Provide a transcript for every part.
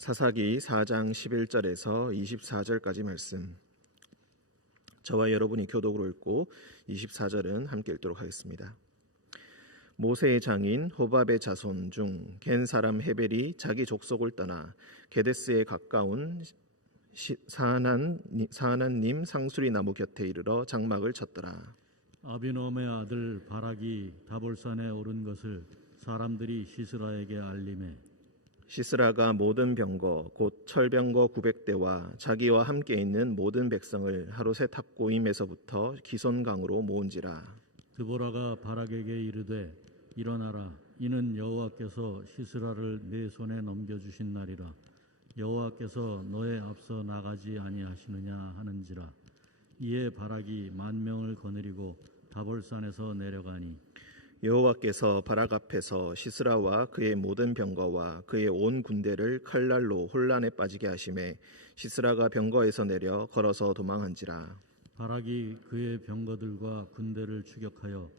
사사기 4장 11절에서 24절까지 말씀, 저와 여러분이 교독으로 읽고 24절은 함께 읽도록 하겠습니다. 모세의 장인 호밥의 자손 중 겐 사람 헤벨이 자기 족속을 떠나 게데스에 가까운 사하난님 상수리 나무 곁에 이르러 장막을 쳤더라. 아비노함의 아들 바락이 다볼산에 오른 것을 사람들이 시스라에게 알림해 시스라가 모든 병거 곧 철병거 900대와 자기와 함께 있는 모든 백성을 하루셋 탑고임에서부터 기손강으로 모은지라. 드보라가 바락에게 이르되 일어나라, 이는 여호와께서 시스라를 내 손에 넘겨주신 날이라. 여호와께서 너의 앞서 나가지 아니하시느냐 하는지라. 이에 바락이 10,000명을 거느리고 다볼산에서 내려가니 여호와께서 바락 앞에서 시스라와 그의 모든 병거와 그의 온 군대를 칼날로 혼란에 빠지게 하심에 시스라가 병거에서 내려 걸어서 도망한지라. 바락이 그의 병거들과 군대를 추격하여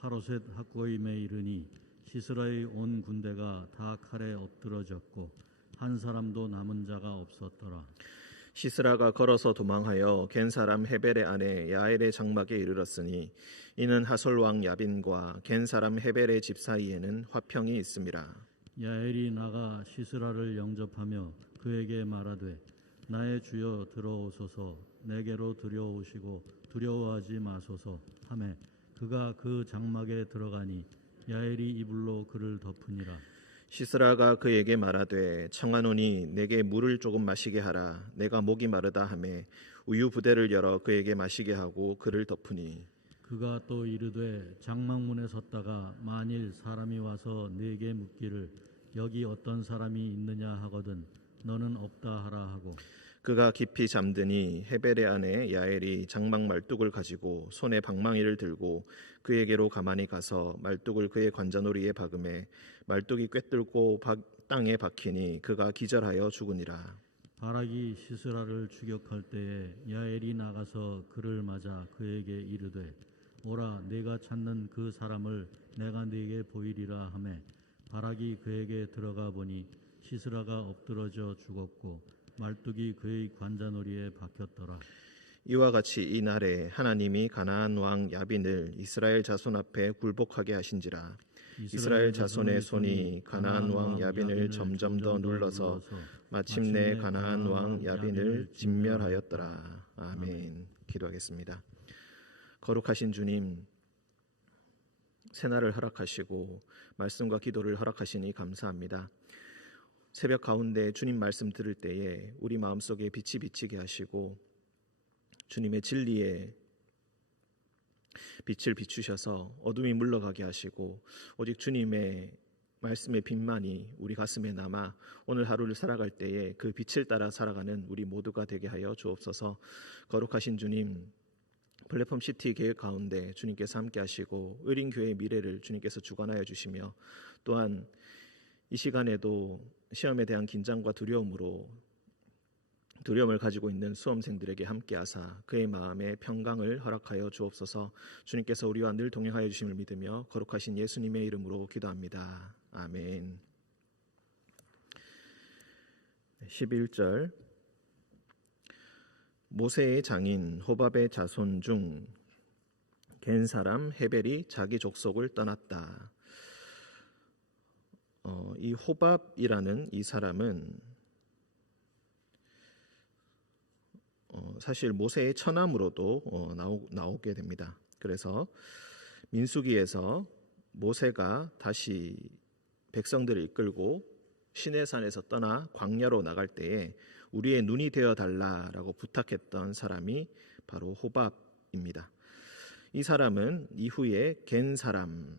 하로셋 학고임에 이르니 시스라의 온 군대가 다 칼에 엎드러졌고 한 사람도 남은 자가 없었더라. 시스라가 걸어서 도망하여 겐 사람 헤벨의 아내 야엘의 장막에 이르렀으니 이는 하솔 왕 야빈과 겐 사람 헤벨의 집 사이에는 화평이 있음이라. 야엘이 나가 시스라를 영접하며 그에게 말하되 나의 주여 들어오소서, 내게로 들여오시고 두려워하지 마소서 하매 그가 그 장막에 들어가니 야엘이 이불로 그를 덮으니라. 시스라가 그에게 말하되 청하노니 내게 물을 조금 마시게 하라. 내가 목이 마르다 하매 우유 부대를 열어 그에게 마시게 하고 그를 덮으니 그가 또 이르되 장막문에 섰다가 만일 사람이 와서 네게 묻기를 여기 어떤 사람이 있느냐 하거든 너는 없다 하라 하고 그가 깊이 잠드니 헤벨의 아내 야엘이 장막 말뚝을 가지고 손에 방망이를 들고 그에게로 가만히 가서 말뚝을 그의 관자놀이에 박음에 말뚝이 꿰뚫고 땅에 박히니 그가 기절하여 죽으니라. 바락이 시스라를 추격할 때에 야엘이 나가서 그를 맞아 그에게 이르되 오라, 네가 찾는 그 사람을 내가 네게 보이리라 하매 바락이 그에게 들어가 보니 시스라가 엎드러져 죽었고 말뚝이 그의 관자놀이에 박혔더라. 이와 같이 이 날에 하나님이 가나안 왕 야빈을 이스라엘 자손 앞에 굴복하게 하신지라. 이스라엘 자손의 손이 가나안 왕 야빈을 점점 더 눌러서 마침내 가나안 왕 야빈을 진멸하였더라. 아멘. 기도하겠습니다. 거룩하신 주님, 새날을 허락하시고 말씀과 기도를 허락하시니 감사합니다. 새벽 가운데 주님 말씀 들을 때에 우리 마음속에 빛이 비치게 하시고 주님의 진리에 빛을 비추셔서 어둠이 물러가게 하시고 오직 주님의 말씀의 빛만이 우리 가슴에 남아 오늘 하루를 살아갈 때에 그 빛을 따라 살아가는 우리 모두가 되게 하여 주옵소서. 거룩하신 주님, 플랫폼 시티 계획 가운데 주님께서 함께 하시고 의린교회의 미래를 주님께서 주관하여 주시며 또한 이 시간에도 시험에 대한 긴장과 두려움을 가지고 있는 수험생들에게 함께하사 그의 마음에 평강을 허락하여 주옵소서. 주님께서 우리와 늘 동행하여 주심을 믿으며 거룩하신 예수님의 이름으로 기도합니다. 아멘. 11절, 모세의 장인 호밥의 자손 중 겐 사람 헤벨이 자기 족속을 떠났다. 이 호밥이라는 이 사람은 사실 모세의 처남으로도 나오게 됩니다. 그래서 민수기에서 모세가 다시 백성들을 이끌고 시내산에서 떠나 광야로 나갈 때에 우리의 눈이 되어 달라라고 부탁했던 사람이 바로 호밥입니다. 이 사람은 이후에 겐 사람,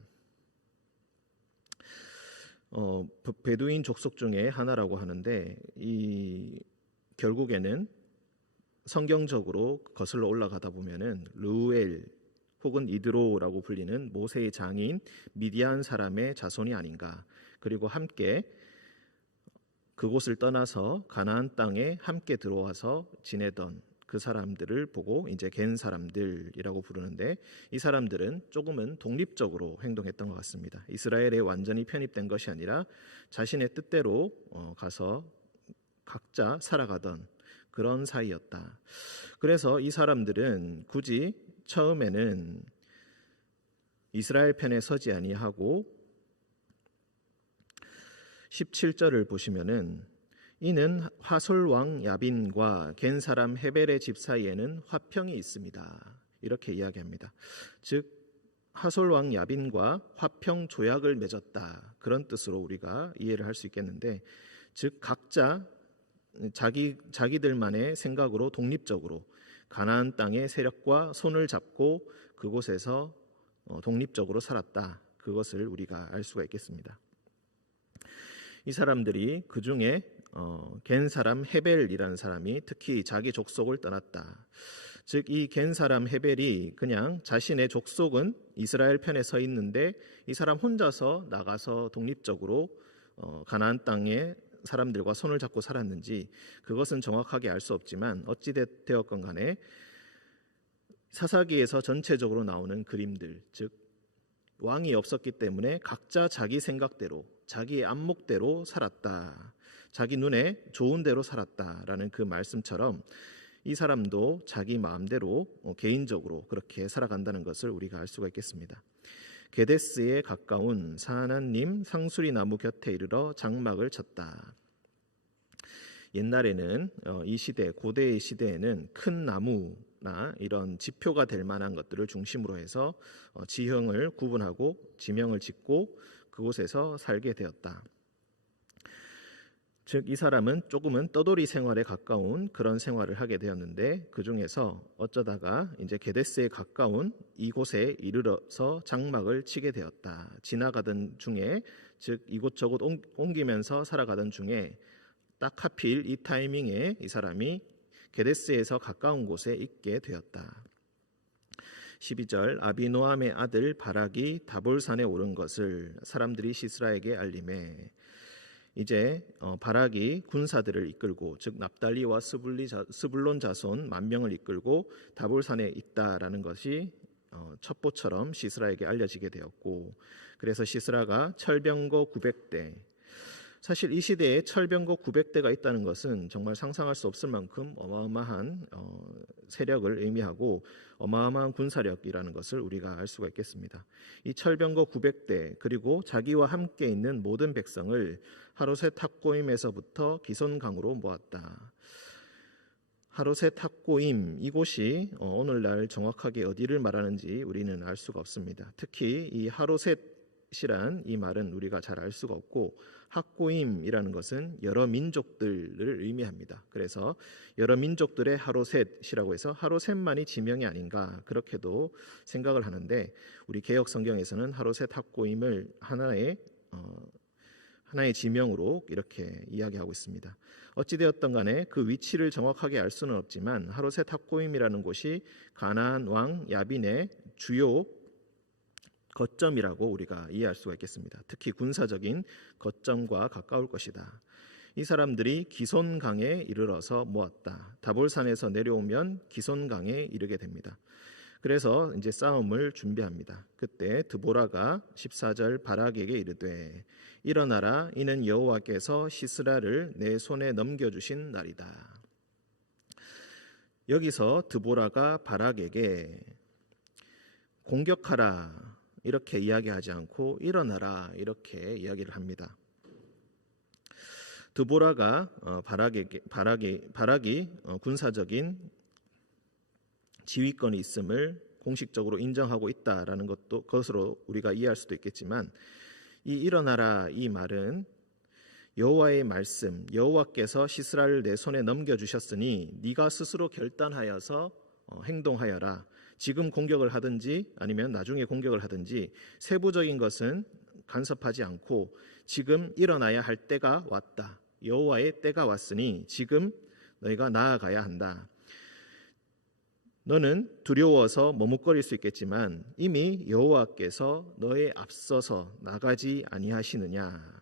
베두인 족속 중에 하나라고 하는데 결국에는 성경적으로 거슬러 올라가다 보면은 르우엘 혹은 이드로라고 불리는 모세의 장인 미디안 사람의 자손이 아닌가. 그리고 함께 그곳을 떠나서 가나안 땅에 함께 들어와서 지내던 그 사람들을 보고 이제 겐 사람들이라고 부르는데 이 사람들은 조금은 독립적으로 행동했던 것 같습니다. 이스라엘에 완전히 편입된 것이 아니라 자신의 뜻대로 가서 각자 살아가던 그런 사이였다. 그래서 이 사람들은 굳이 처음에는 이스라엘 편에 서지 아니하고 17절을 보시면은 이는 하솔 왕 야빈과 겐 사람 헤벨의 집 사이에는 화평이 있습니다. 이렇게 이야기합니다. 즉 하솔 왕 야빈과 화평 조약을 맺었다. 그런 뜻으로 우리가 이해를 할 수 있겠는데, 즉 각자 자기들만의 생각으로 독립적으로 가나안 땅의 세력과 손을 잡고 그곳에서 독립적으로 살았다. 그것을 우리가 알 수가 있겠습니다. 이 사람들이 그 중에 겐 사람 헤벨이라는 사람이 특히 자기 족속을 떠났다. 즉 이 겐 사람 헤벨이 그냥 자신의 족속은 이스라엘 편에 서 있는데 이 사람 혼자서 나가서 독립적으로 가나안 땅의 사람들과 손을 잡고 살았는지 그것은 정확하게 알 수 없지만 어찌 되었건 간에 사사기에서 전체적으로 나오는 그림들, 즉 왕이 없었기 때문에 각자 자기 생각대로 자기의 안목대로 살았다. 자기 눈에 좋은 대로 살았다라는 그 말씀처럼 이 사람도 자기 마음대로 개인적으로 그렇게 살아간다는 것을 우리가 알 수가 있겠습니다. 게데스에 가까운 사하나님 상수리 나무 곁에 이르러 장막을 쳤다. 옛날에는 이 시대, 고대의 시대에는 큰 나무나 이런 지표가 될 만한 것들을 중심으로 해서 지형을 구분하고 지명을 짓고 그곳에서 살게 되었다. 즉 이 사람은 조금은 떠돌이 생활에 가까운 그런 생활을 하게 되었는데 그 중에서 어쩌다가 이제 게데스에 가까운 이곳에 이르러서 장막을 치게 되었다. 지나가던 중에, 즉 이곳저곳 옮기면서 살아가던 중에 딱 하필 이 타이밍에 이 사람이 게데스에서 가까운 곳에 있게 되었다. 12절 아비노함의 아들 바락이 다볼산에 오른 것을 사람들이 시스라에게 알림해. 이제 바락이 군사들을 이끌고, 즉 납달리와 스불론 자손 10,000명을 이끌고 다볼산에 있다라는 것이 첩보처럼 시스라에게 알려지게 되었고, 그래서 시스라가 철병거 900대, 사실 이 시대에 철병거 900대가 있다는 것은 정말 상상할 수 없을 만큼 어마어마한 세력을 의미하고 어마어마한 군사력이라는 것을 우리가 알 수가 있겠습니다. 이 철병거 900대 그리고 자기와 함께 있는 모든 백성을 하로셋 탑고임에서부터 기손강으로 모았다. 하로셋 탑고임, 이곳이 오늘날 정확하게 어디를 말하는지 우리는 알 수가 없습니다. 특히 이 하로셋이란 이 말은 우리가 잘 알 수가 없고, 학고임이라는 것은 여러 민족들을 의미합니다. 그래서 여러 민족들의 하로셋이라고 해서 하로셋만이 지명이 아닌가 그렇게도 생각을 하는데, 우리 개역 성경에서는 하로셋 학고임을 하나의 지명으로 이렇게 이야기하고 있습니다. 어찌되었던 간에 그 위치를 정확하게 알 수는 없지만 하로셋 학고임이라는 곳이 가나안 왕 야빈의 주요 거점이라고 우리가 이해할 수가 있겠습니다. 특히 군사적인 거점과 가까울 것이다. 이 사람들이 기손강에 이르러서 모았다. 다볼산에서 내려오면 기손강에 이르게 됩니다. 그래서 이제 싸움을 준비합니다. 그때 드보라가 14절 바락에게 이르되 일어나라, 이는 여호와께서 시스라를 내 손에 넘겨주신 날이다. 여기서 드보라가 바락에게 공격하라 이렇게 이야기하지 않고 일어나라 이렇게 이야기를 합니다. 드보라가 바락이 군사적인 지휘권이 있음을 공식적으로 인정하고 있다라는 것으로 우리가 이해할 수도 있겠지만, 이 일어나라 이 말은 여호와의 말씀, 여호와께서 시스라를 내 손에 넘겨주셨으니 네가 스스로 결단하여서 행동하여라. 지금 공격을 하든지 아니면 나중에 공격을 하든지 세부적인 것은 간섭하지 않고 지금 일어나야 할 때가 왔다. 여호와의 때가 왔으니 지금 너희가 나아가야 한다. 너는 두려워서 머뭇거릴 수 있겠지만 이미 여호와께서 너의 앞서서 나가지 아니하시느냐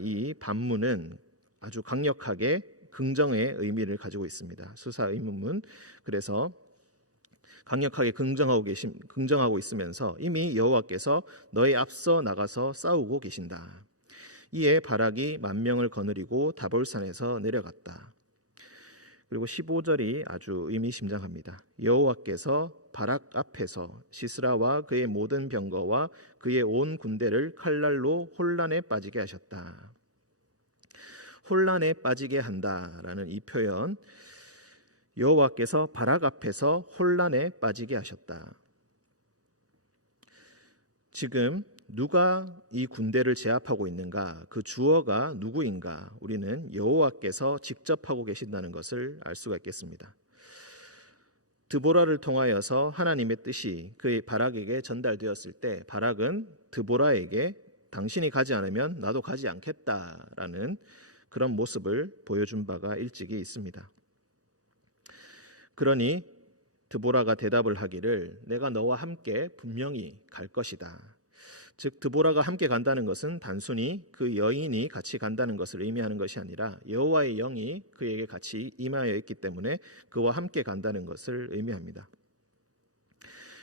이 반문은 아주 강력하게 긍정의 의미를 가지고 있습니다. 수사 의문문. 그래서 강력하게 긍정하고 있으면서 이미 여호와께서 너의 앞서 나가서 싸우고 계신다. 이에 바락이 10,000명을 거느리고 다볼산에서 내려갔다. 그리고 15절이 아주 의미심장합니다. 여호와께서 바락 앞에서 시스라와 그의 모든 병거와 그의 온 군대를 칼날로 혼란에 빠지게 하셨다. 혼란에 빠지게 한다라는 이 표현, 여호와께서 바락 앞에서 혼란에 빠지게 하셨다. 지금 누가 이 군대를 제압하고 있는가? 그 주어가 누구인가? 우리는 여호와께서 직접 하고 계신다는 것을 알 수가 있겠습니다. 드보라를 통하여서 하나님의 뜻이 그의 바락에게 전달되었을 때 바락은 드보라에게 당신이 가지 않으면 나도 가지 않겠다라는 그런 모습을 보여준 바가 일찍이 있습니다. 그러니 드보라가 대답을 하기를 내가 너와 함께 분명히 갈 것이다. 즉 드보라가 함께 간다는 것은 단순히 그 여인이 같이 간다는 것을 의미하는 것이 아니라 여호와의 영이 그에게 같이 임하여 있기 때문에 그와 함께 간다는 것을 의미합니다.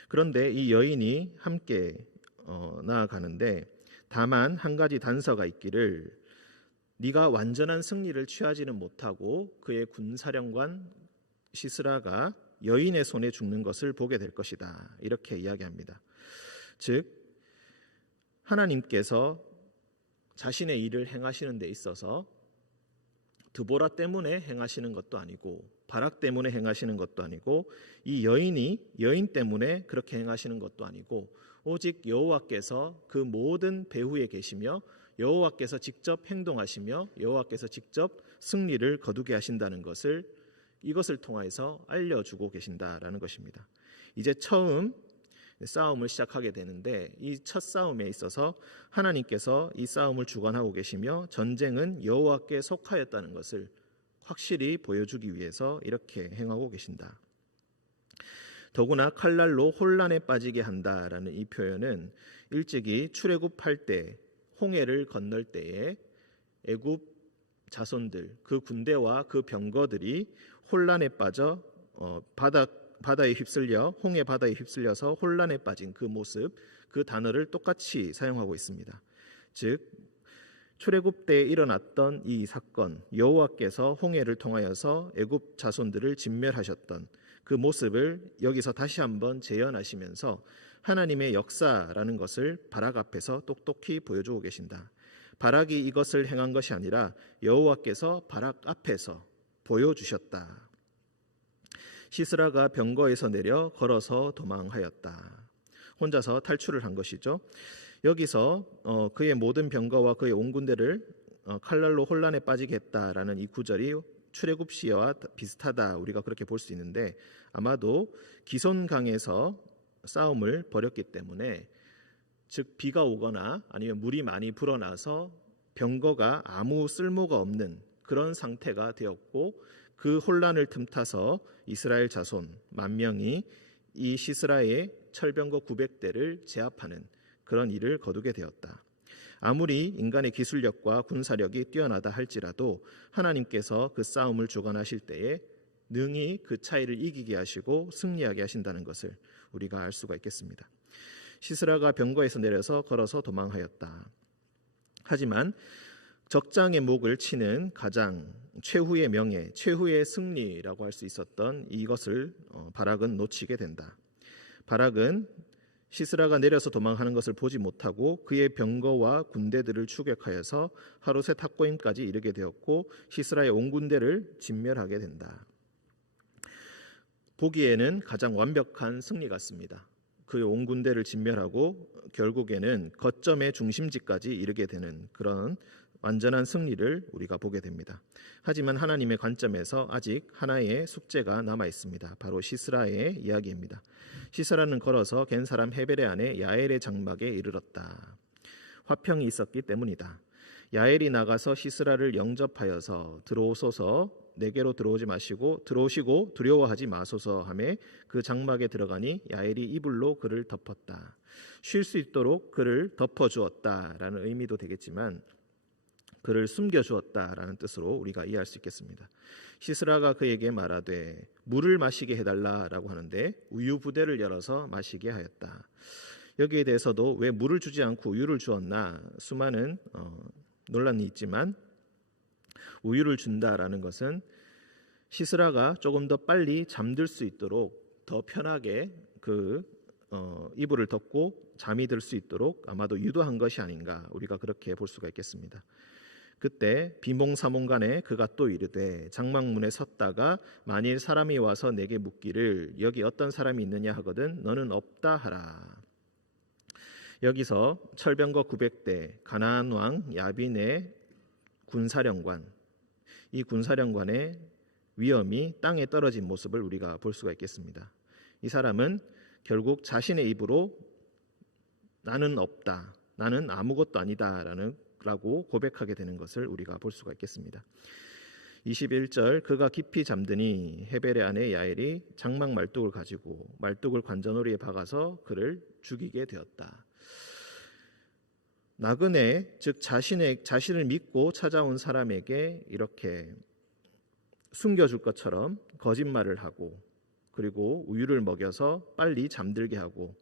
그런데 이 여인이 함께 나아가는데 다만 한 가지 단서가 있기를 네가 완전한 승리를 취하지는 못하고 그의 군사령관 시스라가 여인의 손에 죽는 것을 보게 될 것이다. 이렇게 이야기합니다. 즉 하나님께서 자신의 일을 행하시는 데 있어서 드보라 때문에 행하시는 것도 아니고 바락 때문에 행하시는 것도 아니고 이 여인이 여인 때문에 그렇게 행하시는 것도 아니고 오직 여호와께서 그 모든 배후에 계시며 여호와께서 직접 행동하시며 여호와께서 직접 승리를 거두게 하신다는 것을 이것을 통해서 알려주고 계신다라는 것입니다. 이제 처음 싸움을 시작하게 되는데 이 첫 싸움에 있어서 하나님께서 이 싸움을 주관하고 계시며 전쟁은 여호와께 속하였다는 것을 확실히 보여주기 위해서 이렇게 행하고 계신다. 더구나 칼날로 혼란에 빠지게 한다라는 이 표현은 일찍이 출애굽할 때 홍해를 건널 때에 애굽 자손들 그 군대와 그 병거들이 혼란에 빠져 바다에 휩쓸려 홍해 바다에 휩쓸려서 혼란에 빠진 그 모습, 그 단어를 똑같이 사용하고 있습니다. 즉 출애굽 때 일어났던 이 사건, 여호와께서 홍해를 통하여서 애굽 자손들을 진멸하셨던 그 모습을 여기서 다시 한번 재현하시면서 하나님의 역사라는 것을 바락 앞에서 똑똑히 보여주고 계신다. 바락이 이것을 행한 것이 아니라 여호와께서 바락 앞에서 보여주셨다. 시스라가 병거에서 내려 걸어서 도망하였다. 혼자서 탈출을 한 것이죠. 여기서 그의 모든 병거와 그의 온 군대를 칼날로 혼란에 빠지게 했다라는 이 구절이 출애굽 시와 비슷하다. 우리가 그렇게 볼 수 있는데 아마도 기손강에서 싸움을 벌였기 때문에 즉 비가 오거나 아니면 물이 많이 불어나서 병거가 아무 쓸모가 없는 그런 상태가 되었고 그 혼란을 틈타서 이스라엘 자손 10,000명이 이 시스라의 철병거 900대를 제압하는 그런 일을 거두게 되었다. 아무리 인간의 기술력과 군사력이 뛰어나다 할지라도 하나님께서 그 싸움을 주관하실 때에 능히 그 차이를 이기게 하시고 승리하게 하신다는 것을 우리가 알 수가 있겠습니다. 시스라가 병거에서 내려서 걸어서 도망하였다. 하지만 적장의 목을 치는 가장 최후의 명예, 최후의 승리라고 할 수 있었던 이것을 바락은 놓치게 된다. 바락은 시스라가 내려서 도망하는 것을 보지 못하고 그의 병거와 군대들을 추격하여서 하루셋 탁고임까지 이르게 되었고 시스라의 온 군대를 진멸하게 된다. 보기에는 가장 완벽한 승리 같습니다. 그의 온 군대를 진멸하고 결국에는 거점의 중심지까지 이르게 되는 그런 완전한 승리를 우리가 보게 됩니다. 하지만 하나님의 관점에서 아직 하나의 숙제가 남아 있습니다. 바로 시스라의 이야기입니다. 시스라는 걸어서 겐 사람 헤벨의 아내 야엘의 장막에 이르렀다. 화평이 있었기 때문이다. 야엘이 나가서 시스라를 영접하여서 들어오소서 내게로 들어오지 마시고 들어오시고 두려워하지 마소서 하매 그 장막에 들어가니 야엘이 이불로 그를 덮었다. 쉴 수 있도록 그를 덮어주었다라는 의미도 되겠지만 그를 숨겨주었다라는 뜻으로 우리가 이해할 수 있겠습니다. 시스라가 그에게 말하되 물을 마시게 해달라라고 하는데 우유 부대를 열어서 마시게 하였다. 여기에 대해서도 왜 물을 주지 않고 우유를 주었나 수많은 논란이 있지만 우유를 준다라는 것은 시스라가 조금 더 빨리 잠들 수 있도록 더 편하게 이불을 덮고 잠이 들 수 있도록 아마도 유도한 것이 아닌가, 우리가 그렇게 볼 수가 있겠습니다. 그때 비몽사몽간에 그가 또 이르되 장막문에 섰다가 만일 사람이 와서 내게 묻기를 여기 어떤 사람이 있느냐 하거든 너는 없다 하라. 여기서 철병거 900대 가나안 왕 야빈의 군사령관, 이 군사령관의 위엄이 땅에 떨어진 모습을 우리가 볼 수가 있겠습니다. 이 사람은 결국 자신의 입으로 나는 없다, 나는 아무것도 아니다 라고 고백하게 되는 것을 우리가 볼 수가 있겠습니다. 21절 그가 깊이 잠드니 헤벨의 아내 야엘이 장막 말뚝을 가지고 말뚝을 관자놀이에 박아서 그를 죽이게 되었다. 나그네, 즉 자신을 믿고 찾아온 사람에게 이렇게 숨겨줄 것처럼 거짓말을 하고, 그리고 우유를 먹여서 빨리 잠들게 하고,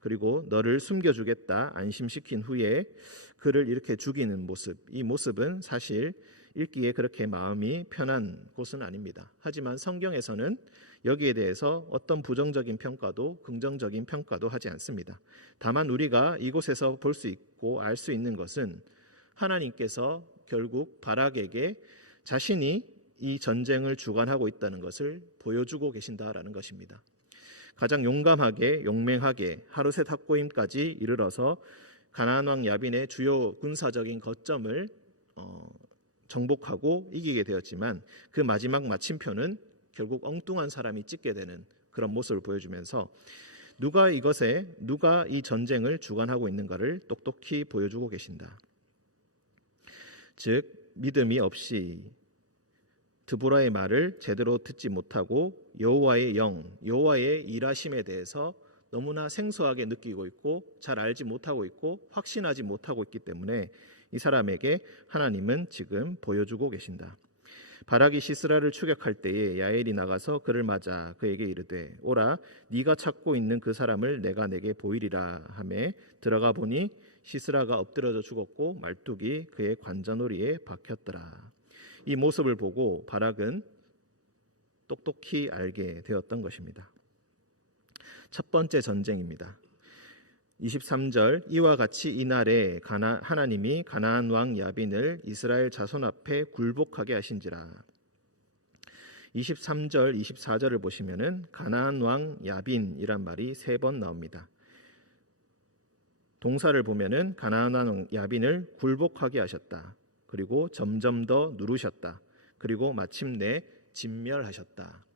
그리고 너를 숨겨주겠다 안심시킨 후에 그를 이렇게 죽이는 모습, 이 모습은 사실 읽기에 그렇게 마음이 편한 곳은 아닙니다. 하지만 성경에서는 여기에 대해서 어떤 부정적인 평가도 긍정적인 평가도 하지 않습니다. 다만 우리가 이곳에서 볼 수 있고 알 수 있는 것은 하나님께서 결국 바락에게 자신이 이 전쟁을 주관하고 있다는 것을 보여주고 계신다라는 것입니다. 가장 용감하게 용맹하게 하루셋 합고임까지 이르러서 가나안 왕 야빈의 주요 군사적인 거점을 정복하고 이기게 되었지만 그 마지막 마침표는 결국 엉뚱한 사람이 찍게 되는 그런 모습을 보여주면서 누가 이 전쟁을 주관하고 있는가를 똑똑히 보여주고 계신다. 즉 믿음이 없이 드보라의 말을 제대로 듣지 못하고 여호와의 영, 여호와의 일하심에 대해서 너무나 생소하게 느끼고 있고 잘 알지 못하고 있고 확신하지 못하고 있기 때문에 이 사람에게 하나님은 지금 보여주고 계신다. 바락이 시스라를 추격할 때에 야엘이 나가서 그를 맞아 그에게 이르되 오라 네가 찾고 있는 그 사람을 내가 내게 보이리라 하매 들어가 보니 시스라가 엎드려져 죽었고 말뚝이 그의 관자놀이에 박혔더라. 이 모습을 보고 바락은 똑똑히 알게 되었던 것입니다. 첫 번째 전쟁입니다. 23절 이와 같이 이날에 하나님이 가나안 왕 야빈을 이스라엘 자손 앞에 굴복하게 하신지라. 23절 24절을 보시면은 가나안 왕 야빈이란 말이 3번 나옵니다. 동사를 보면은 가나안 왕 야빈을 굴복하게 하셨다. 그리고 점점 더 누르셨다. 그리고 마침내 진멸하셨다.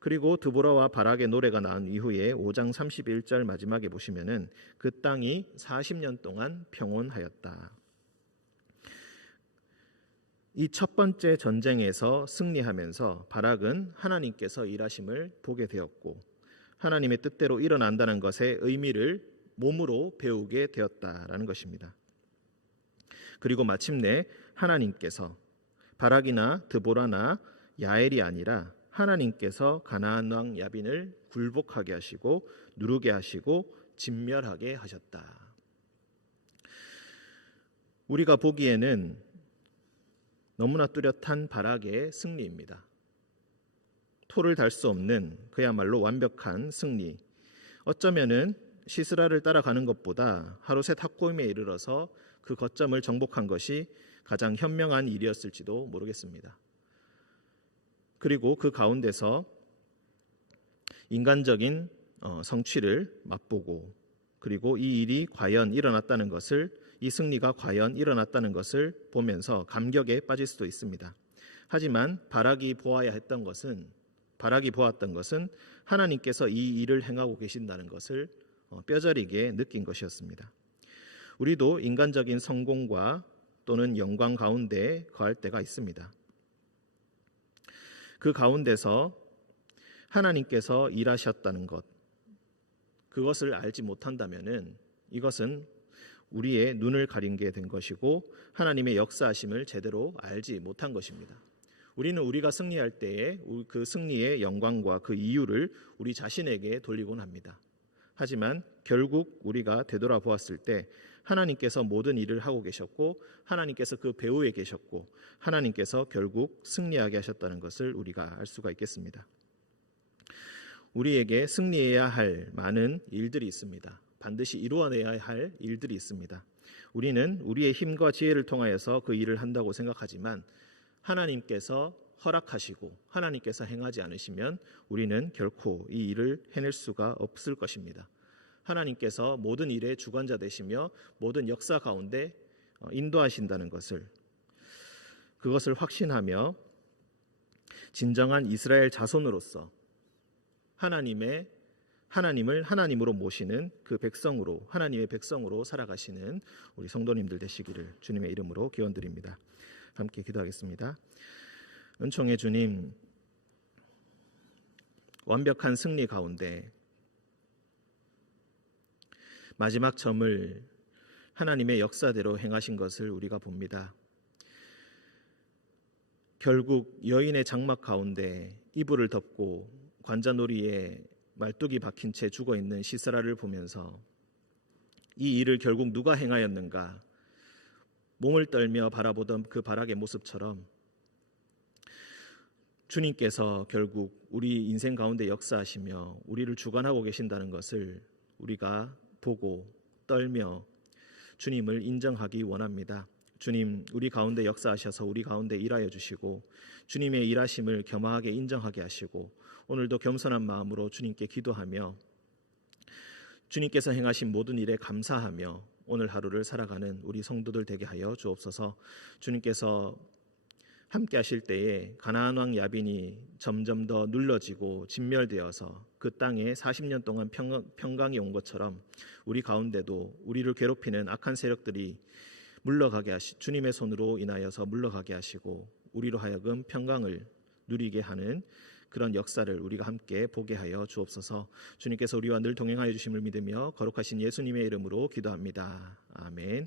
그리고 드보라와 바락의 노래가 나온 이후에 5장 31절 마지막에 보시면은 그 땅이 40년 동안 평온하였다. 이 첫 번째 전쟁에서 승리하면서 바락은 하나님께서 일하심을 보게 되었고 하나님의 뜻대로 일어난다는 것의 의미를 몸으로 배우게 되었다라는 것입니다. 그리고 마침내 하나님께서 바락이나 드보라나 야엘이 아니라 하나님께서 가나안 왕 야빈을 굴복하게 하시고 누르게 하시고 진멸하게 하셨다. 우리가 보기에는 너무나 뚜렷한 바락의 승리입니다. 토를 달 수 없는 그야말로 완벽한 승리. 어쩌면은 시스라를 따라가는 것보다 하루셋 합고임에 이르러서 그 거점을 정복한 것이 가장 현명한 일이었을지도 모르겠습니다. 그리고 그 가운데서 인간적인 성취를 맛보고 그리고 이 일이 과연 일어났다는 것을, 이 승리가 과연 일어났다는 것을 보면서 감격에 빠질 수도 있습니다. 하지만 바락이 보았던 것은 하나님께서 이 일을 행하고 계신다는 것을 뼈저리게 느낀 것이었습니다. 우리도 인간적인 성공과 또는 영광 가운데 거할 때가 있습니다. 그 가운데서 하나님께서 일하셨다는 것, 그것을 알지 못한다면은 이것은 우리의 눈을 가린 게 된 것이고 하나님의 역사하심을 제대로 알지 못한 것입니다. 우리는 우리가 승리할 때에 그 승리의 영광과 그 이유를 우리 자신에게 돌리곤 합니다. 하지만 결국 우리가 되돌아보았을 때 하나님께서 모든 일을 하고 계셨고 하나님께서 그 배후에 계셨고 하나님께서 결국 승리하게 하셨다는 것을 우리가 알 수가 있겠습니다. 우리에게 승리해야 할 많은 일들이 있습니다. 반드시 이루어내야 할 일들이 있습니다. 우리는 우리의 힘과 지혜를 통하여서 그 일을 한다고 생각하지만 하나님께서 허락하시고 하나님께서 행하지 않으시면 우리는 결코 이 일을 해낼 수가 없을 것입니다. 하나님께서 모든 일의 주관자 되시며 모든 역사 가운데 인도하신다는 것을, 그것을 확신하며 진정한 이스라엘 자손으로서 하나님을 하나님으로 모시는 그 백성으로, 하나님의 백성으로 살아가시는 우리 성도님들 되시기를 주님의 이름으로 기원드립니다. 함께 기도하겠습니다. 은총의 주님, 완벽한 승리 가운데 마지막 점을 하나님의 역사대로 행하신 것을 우리가 봅니다. 결국 여인의 장막 가운데 이불을 덮고 관자놀이에 말뚝이 박힌 채 죽어있는 시스라를 보면서 이 일을 결국 누가 행하였는가, 몸을 떨며 바라보던 그 발악의 모습처럼 주님께서 결국 우리 인생 가운데 역사하시며 우리를 주관하고 계신다는 것을 우리가 보고 떨며 주님을 인정하기 원합니다. 주님, 우리 가운데 역사하셔서 우리 가운데 일하여 주시고 주님의 일하심을 겸허하게 인정하게 하시고 오늘도 겸손한 마음으로 주님께 기도하며 주님께서 행하신 모든 일에 감사하며 오늘 하루를 살아가는 우리 성도들 되게 하여 주옵소서. 주님께서 함께 하실 때에 가나안 왕 야빈이 점점 더 눌러지고 진멸되어서 그 땅에 40년 동안 평강이 온 것처럼 우리 가운데도 우리를 괴롭히는 악한 세력들이 물러가게 주님의 손으로 인하여서 물러가게 하시고 우리로 하여금 평강을 누리게 하는 그런 역사를 우리가 함께 보게 하여 주옵소서. 주님께서 우리와 늘 동행하여 주심을 믿으며 거룩하신 예수님의 이름으로 기도합니다. 아멘.